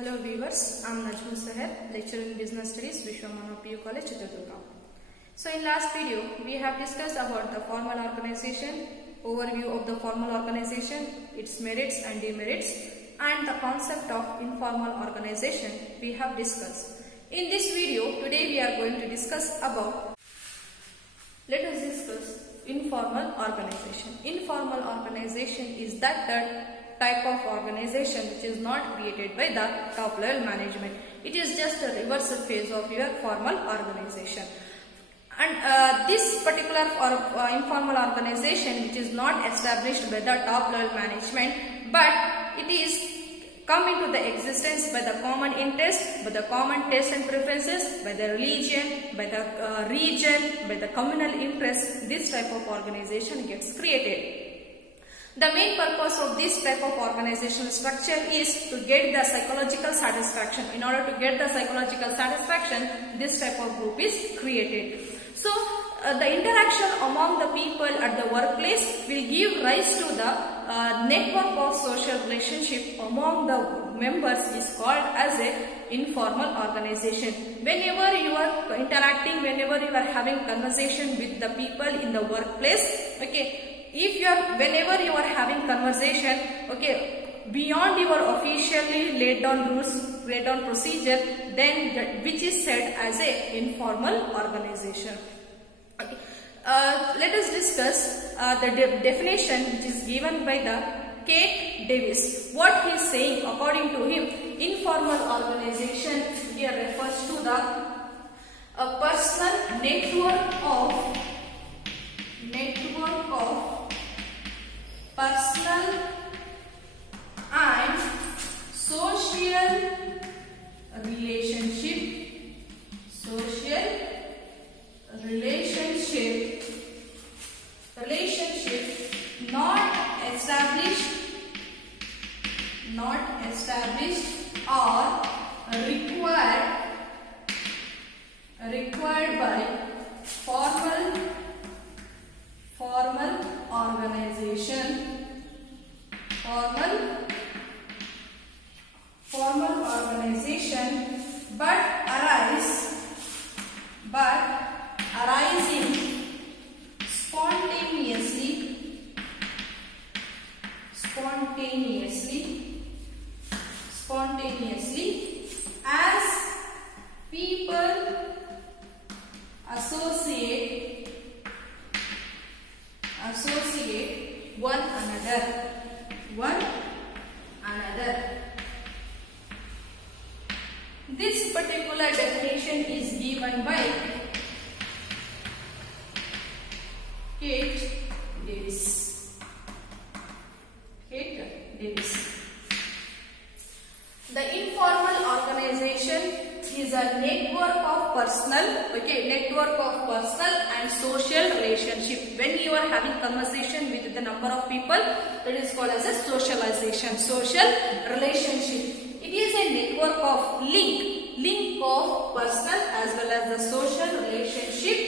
Hello viewers, I am Najmul Sahar, lecturer in Business Studies, Vishwamana PU College, Chitradurga. So in last video, we have discussed about the formal organization, overview of the formal organization, its merits and demerits, and the concept of informal organization we have discussed. In this video, today we are going to discuss about, let us discuss informal organization. Informal organization is that type of organization which is not created by the top level management. It is just a reverse phase of your formal organization. And this particular informal organization which is not established by the top level management, but it is come into the existence by the common interest, by the common tastes and preferences, by the religion, by the region, by the communal interest. This type of organization gets created. The main purpose of this type of organizational structure is to get the psychological satisfaction. In order to get the psychological satisfaction, this type of group is created. So, the interaction among the people at the workplace will give rise to the network of social relationship among the members is called as a informal organization. Whenever you are interacting, whenever you are having conversation with the people in the workplace, okay, whenever you are having conversation, okay, beyond your officially laid down rules, laid down procedure, then which is said as a informal organization. Okay. Let us discuss the definition which is given by the Kate Davis. What he is saying, according to him, informal organization here refers to the personal network of personal and social relationship not established or required by formal organization, but arising spontaneously as people associate one another. This particular definition is given by Kate Davis. The informal organization is a network of personal and social relationship. When you are having conversation with the number of people, that is called as a socialization, social relationship. It is a network of link of personal as well as the social relationship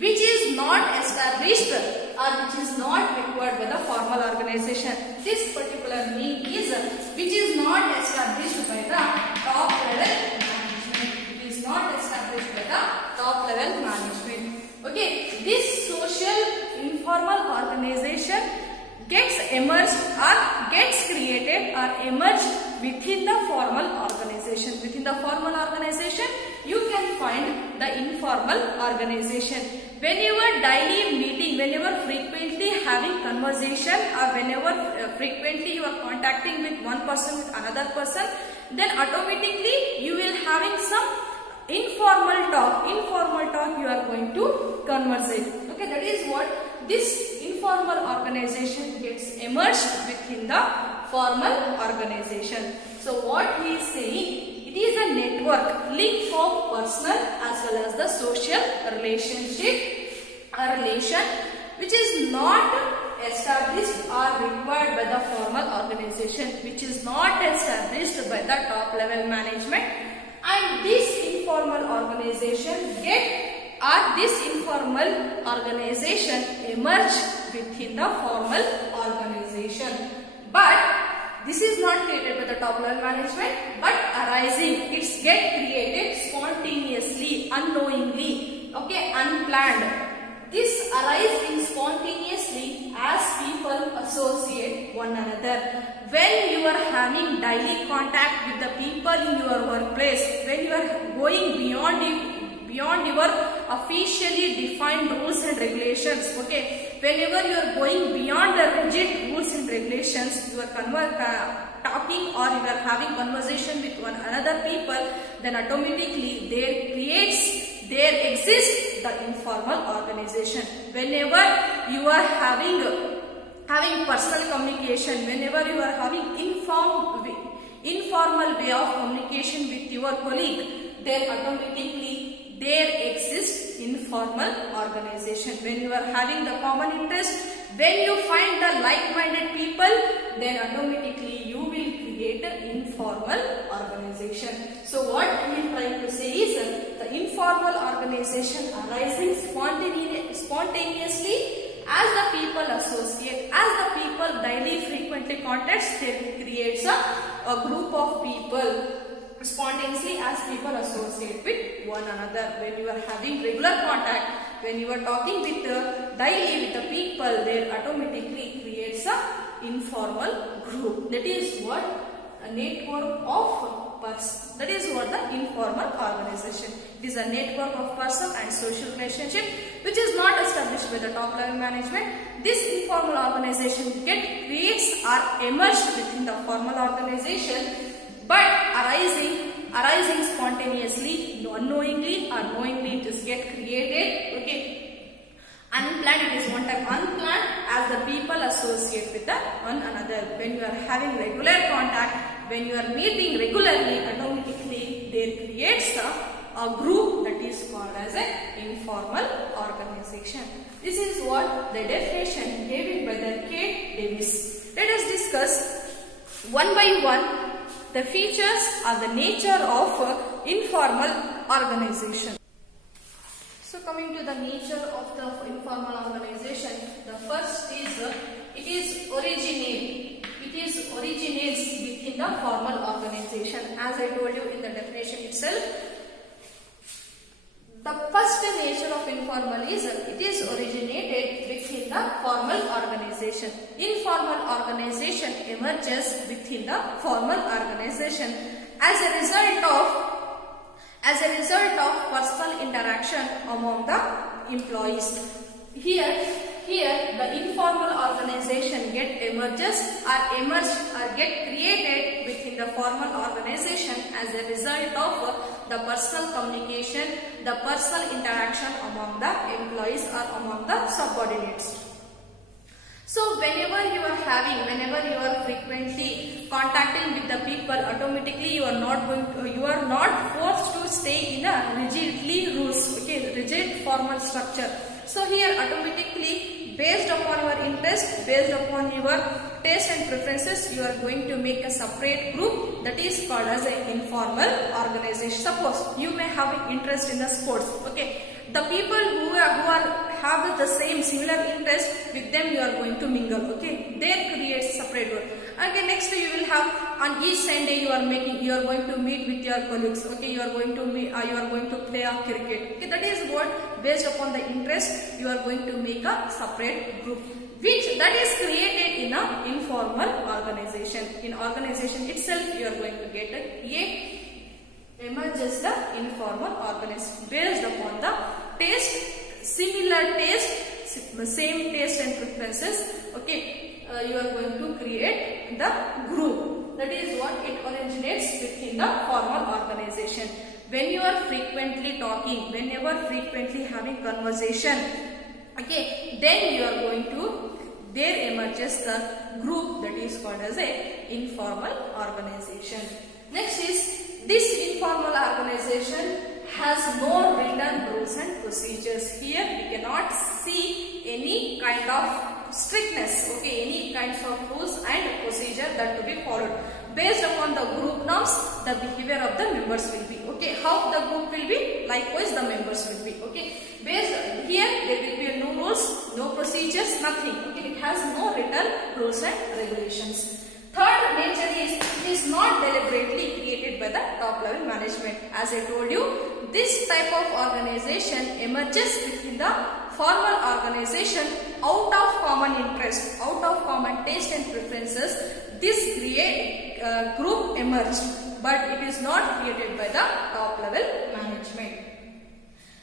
which is not established or which is not required by the formal organization. This particular link is which is not established by the top level management. It is not established by the top level management. Okay, this social informal organization gets emerged or gets created or emerged within the formal organization. Within the formal organization, you can find the informal organization. Whenever daily meeting, whenever frequently having conversation or whenever frequently you are contacting with one person with another person, then automatically you will having some informal talk you are going to conversate. Okay, that is what this informal organization gets emerged within the formal organization. So what he is saying, it is a network, link of personal as well as the social relationship, a relation which is not established or required by the formal organization, which is not established by the top level management, and this informal organization emerge within the formal organization. But this is not created by the top level management but arising. It's get created spontaneously, unknowingly, okay, unplanned. This arises spontaneously as people associate one another. When you are having daily contact with the people in your workplace, when you are going beyond your officially defined rules and regulations, okay, whenever you are going beyond the rigid rules and regulations, you are talking or you are having conversation with one another people, then automatically there exists the informal organization. Whenever you are having personal communication, whenever you are having informal way of communication with your colleague, then automatically there exists informal organization. When you are having the common interest, when you find the like-minded people, then automatically you will create an informal organization. So what we are trying to say is the informal organization arising spontaneously as the people associate, as the people daily frequently contacts, there creates a group of people spontaneously as people associate with one another. When you are having regular contact, when you are talking with daily with the people, there automatically creates a informal group. That is what a network of person. That is what the informal organization. It is a network of person and social relationship which is not established by the top level management. This informal organization creates or emerged within the formal organization, but arising spontaneously, unknowingly or knowingly, it is get created, okay. Unplanned, it is one time unplanned as the people associate with one another. When you are having regular contact, when you are meeting regularly, automatically there creates a group that is called as an informal organization. This is what the definition given by the Kate Davis. Let us discuss one by one the features or the nature of informal organization. So coming to the nature of the informal organization, the first is it originates within the formal organization. As I told you in the definition itself, the first nature of informal is it is originated within the formal organization. Informal organization emerges within the formal organization as a result of personal interaction among the employees. Here the informal organization emerges or get created within the formal organization as a result of the personal communication, the personal interaction among the employees or among the subordinates. So whenever you are frequently contacting with the people, automatically you are not forced to stay in a rigid formal structure. So here automatically, based upon your interest, based upon your taste and preferences, you are going to make a separate group that is called as an informal organization. Suppose you may have interest in the sports, okay. The people who have the same similar interest, with them you are going to mingle, okay. There creates separate group. Okay, next you will have on each Sunday you are going to meet with your colleagues, okay. You are going to play a cricket, okay. That is what, based upon the interest, you are going to make a separate group, that is created in an informal organization. In organization itself, you are going to emerges the informal organization based upon the similar taste, same taste and preferences, okay. You are going to create the group. That is what it originates within the formal organization. When you are frequently talking, whenever frequently having conversation, okay, then there emerges the group that is called as a informal organization. Next is, this informal organization has no written rules and procedures. Here we cannot see any kind of strictness, okay, any kinds of rules and procedure that to be followed. Based upon the group norms, the behavior of the members will be, okay. How the group will be, likewise the members will be, okay. Here there will be no rules, no procedures, nothing, okay. It has no written rules and regulations. Third nature is, it is not deliberately created by the top level management. As I told you, this type of organization emerges within the formal organization out of common interest, out of common taste and preferences. This group emerged, but it is not created by the top level management.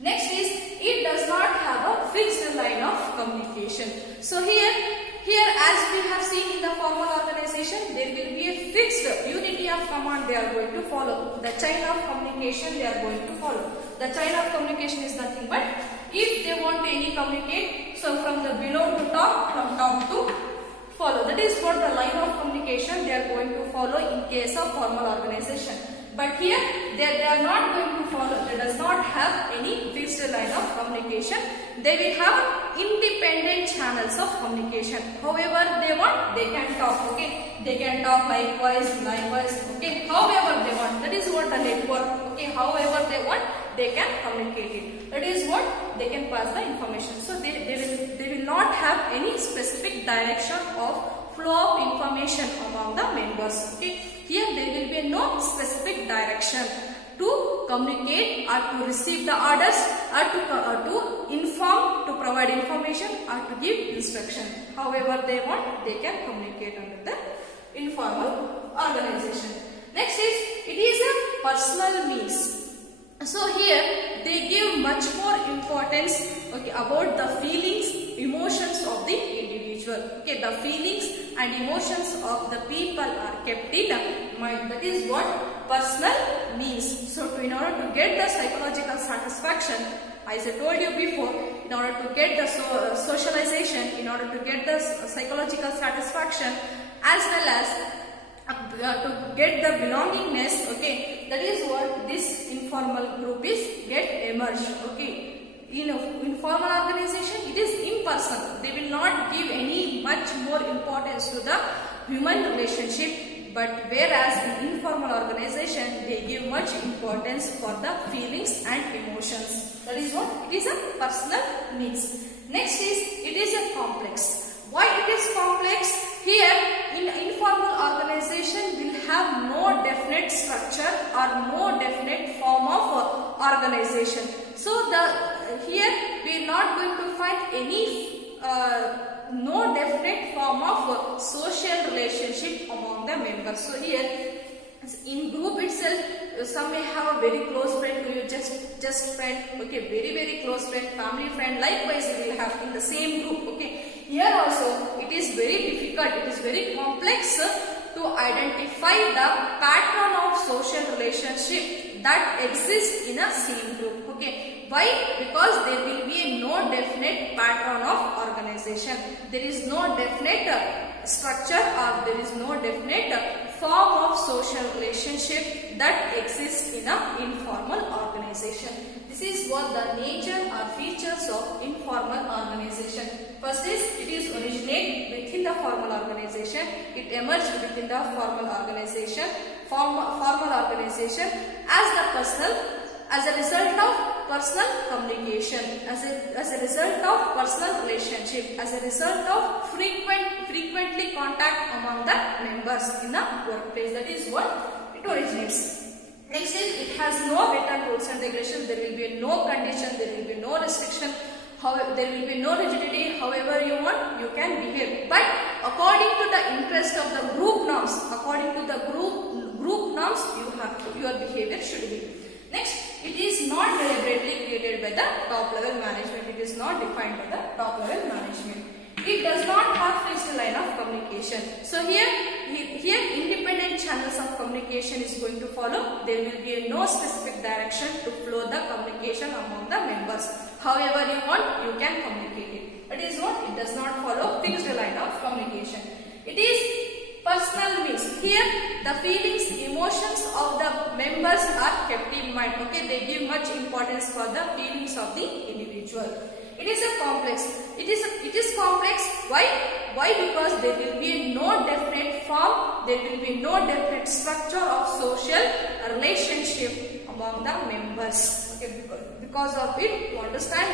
Next is, it does not have a fixed line of communication. So here as we have seen in the formal organization, there will be a fixed unity of command they are going to follow. The chain of communication they are going to follow. The chain of communication is nothing but, if they want any communicate, so from the below to top, from top to follow. That is what the line of communication they are going to follow in case of formal organization. But here they are not going to follow. They does not have any fixed line of communication. They will have independent channels of communication. However they want, they can talk. Okay, they can talk likewise. Okay, however they want. That is what the network. Okay, however they want, they can communicate it. That is what they can pass the information. So they will not have any specific direction of flow of information among the members. Okay, here there will be no specific direction to communicate or to receive the orders or to inform, to provide information or to give instruction. However they want, they can communicate under the informal organization. Next is, it is a personal means. So here they give much more importance, okay, about the feelings, emotions of the individual. Okay, the feelings and emotions of the people are kept in mind. That is what personal means. So in order to get the psychological satisfaction, as I told you before, in order to get the socialization, in order to get the psychological satisfaction, as well as to get the belongingness, okay, that is what this informal group is get emerged. Okay, in informal organization, it is impersonal. They will not give any much more importance to the human relationship, but whereas in informal organization, they give much importance for the feelings and emotions. That is what it is, a personal needs. Next is, it is a complex. Why it is complex? Here in informal organization will have no definite structure or no definite form of organization. So here we are not going to find any no definite form of social relationship among the members. So here in group itself, some may have a very close friend who you just friend, okay, very close friend, family friend, likewise we will have in the same group. Okay, here also it is very difficult, it is very complex to identify the pattern of social relationship that exists in a same group. Okay, why? Because there will be no definite pattern of organization. There is no definite structure or there is no definite form of social relationship that exists in an informal organization. This is what the nature or features of informal organization. First is, it is originate within the formal organization. It emerged within the formal organization. Formal organization as a result of personal communication, as a result of personal relationship, as a result of frequently contact among the members in the workplace. That is what it originates. Next is, it has no written rules and regulations. There will be no condition, there will be no restriction, there will be no rigidity. However you want, you can behave. But according to the interest of the group norms, according to the group norms, your behavior should be. Next, it is not deliberately created by the top level management. It is not defined by the top level management. It does not have fixed line of communication. So here independent channels of communication is going to follow. There will be no specific direction to flow the communication among the members. However you want, you can communicate it. That is what it does not follow fixed line of communication. It is personal means. Here the feelings, emotions of the members are kept in mind. Okay, they give much importance for the feelings of the individual. It is a complex. It is complex. Why? Because there will be no definite form, there will be no definite structure of social relationship among the members. Okay, because of it, to understand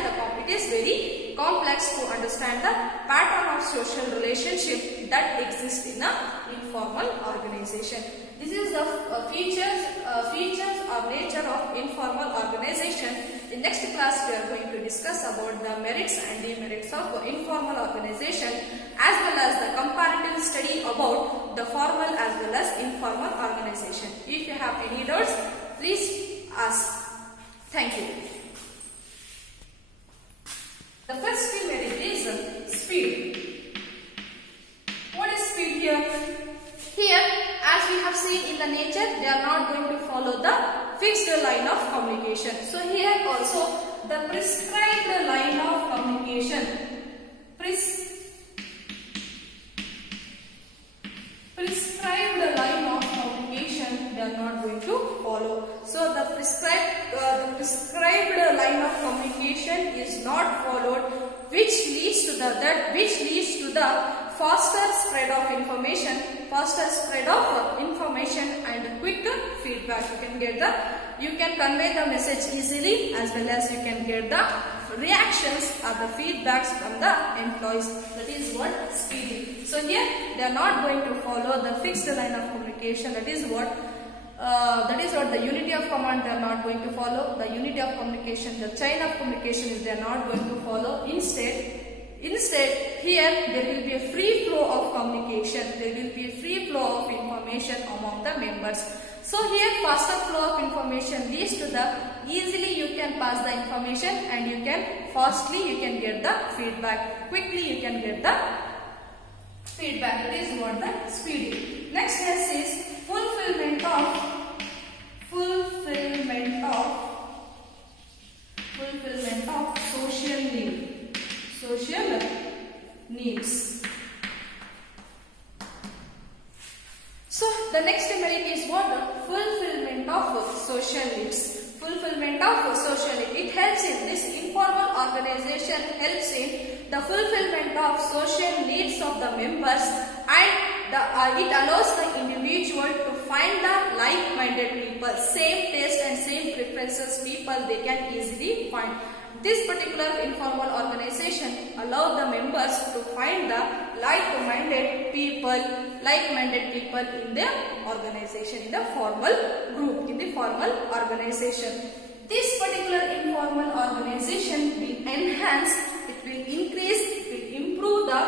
it is very complex to understand the pattern of social relationship that exists in an informal organization. This is the features informal organization. In next class we are going to discuss about the merits and demerits of informal organization as well as the comparative study about the formal as well as informal organization. If you have any doubts, please ask. Thank you. The first demerit is speed. What is speed here? Here, as we have seen in the nature, they are not going to follow the fixed line of communication. So here also the prescribed line of communication. Prescribed line of communication they are not going to follow. So the prescribed line of communication is not followed, which leads to the faster spread of information and quick feedback. You can convey the message easily as well as you can get the reactions or the feedbacks from the employees. That is what speed is. So here they are not going to follow the fixed line of communication. That is what the unity of command they are not going to follow. The unity of communication, the chain of communication is they are not going to follow. Instead, here there will be a free flow of communication. There will be a free flow of information among the members. So here faster flow of information leads to the easily you can pass the information and you can get the feedback. Quickly you can get the feedback. That is what the speed is. Next test is fulfillment of social needs. So the next demerit is what? Fulfillment of social needs. Fulfillment of social needs. It helps in this informal organization helps in the fulfillment of social needs of the members, and it allows the individual to find the like-minded people, same taste and same preferences people they can easily find. This particular informal organization allows the members to find the like-minded people in their organization, in the formal group, in the formal organization. This particular informal organization will enhance, it will increase, it will improve the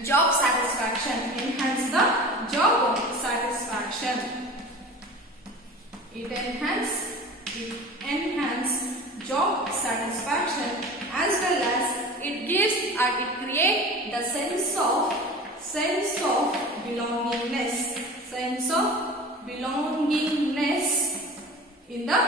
job satisfaction, enhance the job satisfaction. It enhance job satisfaction as well as it gives and it creates the sense of belongingness in the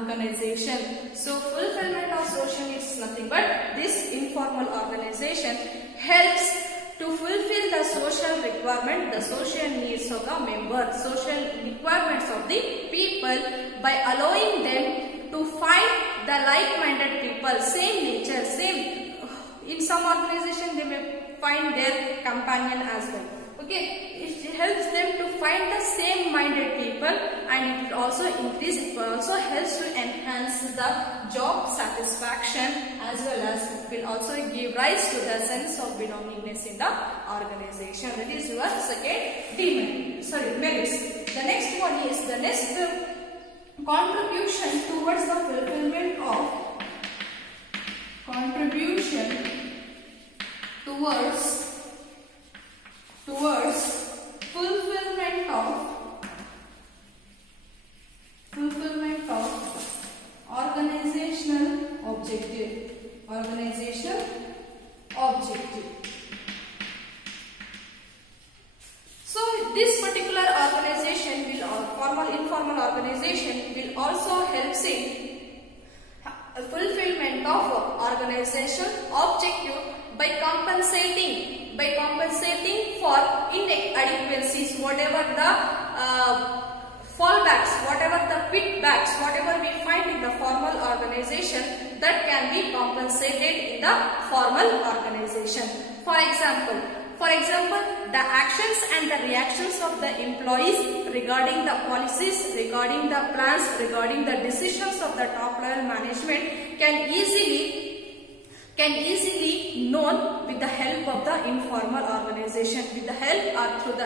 organization. So fulfillment of social needs is nothing but this informal organization helps to fulfill the social requirement, the social needs of the member, social requirements of the people by allowing them to find the like-minded people, same nature, same. In some organization they may find their companion as well. Okay, it helps them to find the same-minded people, and it also helps to enhance the job satisfaction as well as it will also give rise to the sense of belongingness in the organization. That is your second merits. The next one is the next contribution towards the fulfillment of organizational objective. So this particular organization informal organization will also help in fulfillment of organization objective by compensating for inadequacies, whatever the fallbacks, whatever the pitbacks, whatever we find in the formal organization, that can be compensated in the formal organization. For example, the actions and the reactions of the employees regarding the policies, regarding the plans, regarding the decisions of the top level management can easily known with the help of the informal organization. With the help or through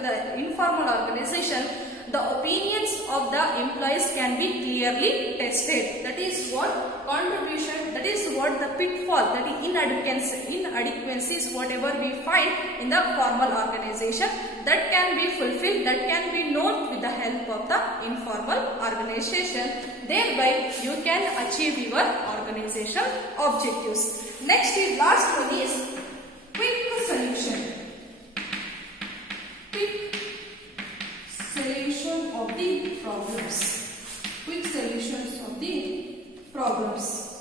the informal organization, the opinions of the employees employees can be clearly tested. That is what contribution, that is what the pitfall, that is inadequacies whatever we find in the formal organization, that can be fulfilled, that can be known with the help of the informal organization. Thereby you can achieve your organizational objectives. Next is, last one is quick solution. Quick solution of the problems. Quick solutions of the problems.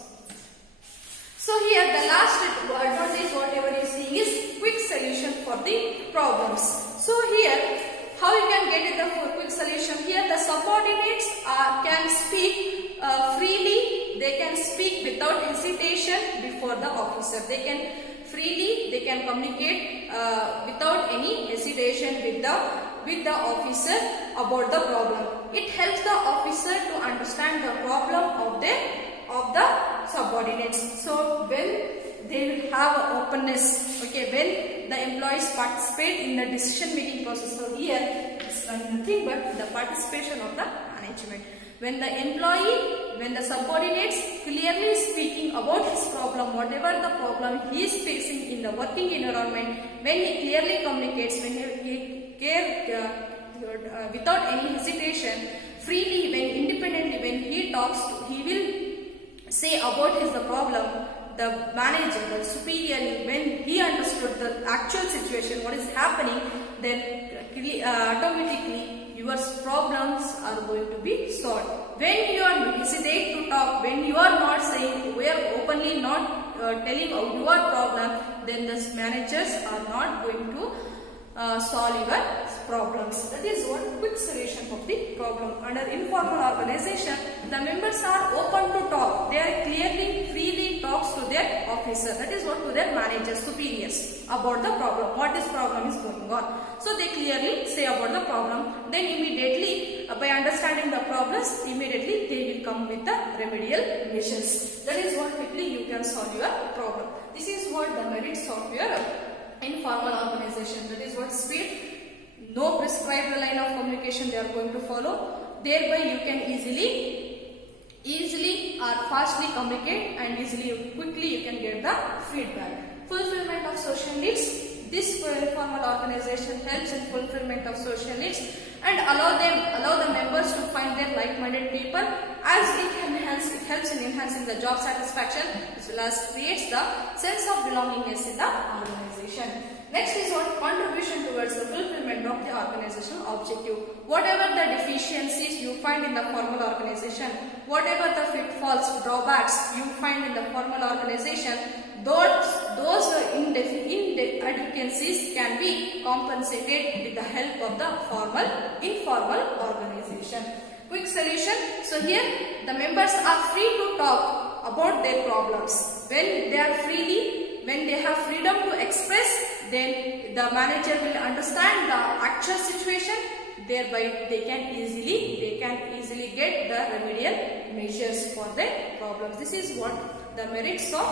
So here the last advantage whatever you see is quick solution for the problems. So here how you can get the quick solution? Here the subordinates can speak freely. They can speak without hesitation before the officer. They can communicate without any hesitation with the officer about the problem. It helps the officer to understand the problem of the subordinates. So when they will have openness, okay, when the employees participate in the decision making process. So here it's nothing but the participation of the management. When the subordinates clearly speaking about his problem, whatever the problem he is facing in the working environment, when he clearly communicates, when he without any hesitation, freely, when independently, when he talks, he will say about his problem. The manager, the superior, when he understood the actual situation, what is happening, then automatically your problems are going to be solved. When you are hesitate to talk, when you are not saying, we are openly not telling your problem, then the managers are not going to solve your problems. That is what quick solution of the problem. Under informal organization, the members are open to talk. They are clearly, freely talks to their officer. That is what to their managers, superiors about the problem. What is problem is going on. So they clearly say about the problem. Then immediately, by understanding the problems, immediately they will come with the remedial measures. That is what quickly you can solve your problem. This is what the merits of your informal organization. That is what speed. No prescribed line of communication they are going to follow. Thereby you can easily or fastly communicate, and quickly you can get the feedback. Fulfillment of social needs. This informal organization helps in fulfillment of social needs and allow the members to find their like-minded people, as it helps in enhancing the job satisfaction as well as creates the sense of belongingness in the organization. Next is what contribution towards the fulfillment of the organizational objective. Whatever the deficiencies you find in the formal organization, whatever the pitfalls, drawbacks you find in the formal organization, those inadequacies can be compensated with the help of the informal organization. Quick solution. So here the members are free to talk about their problems. When they have freedom to express, then the manager will understand the actual situation. Thereby they can easily get the remedial measures for their problems. This is what the merits of